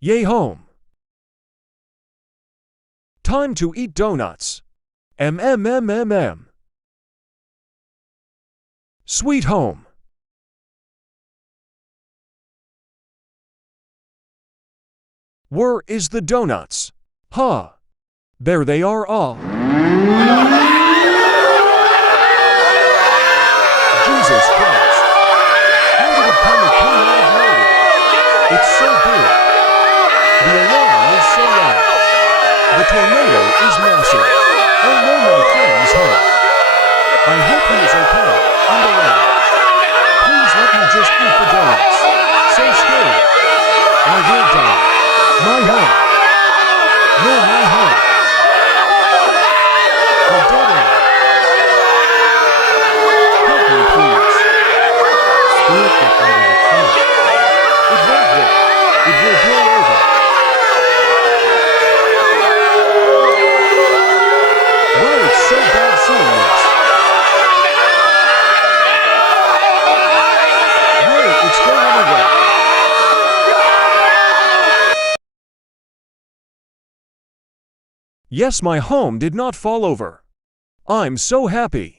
Yay home. Time to eat donuts. M. Sweet home. Where is the donuts? Huh. There they are all. Jesus Christ. How did it come out later? It's so big. The alarm is so loud. The tornado is massive. Oh no, my friend's home. I hope he is okay and alive. Please let me just eat the donuts. So scary. I will die. My home. No, my home. The dead end. Help me, please. Spirit get under the tree. It won't work. It will blow over. Wow, it's so bad seeing this. Wait, it's going away. Yes, my home did not fall over. I'm so happy.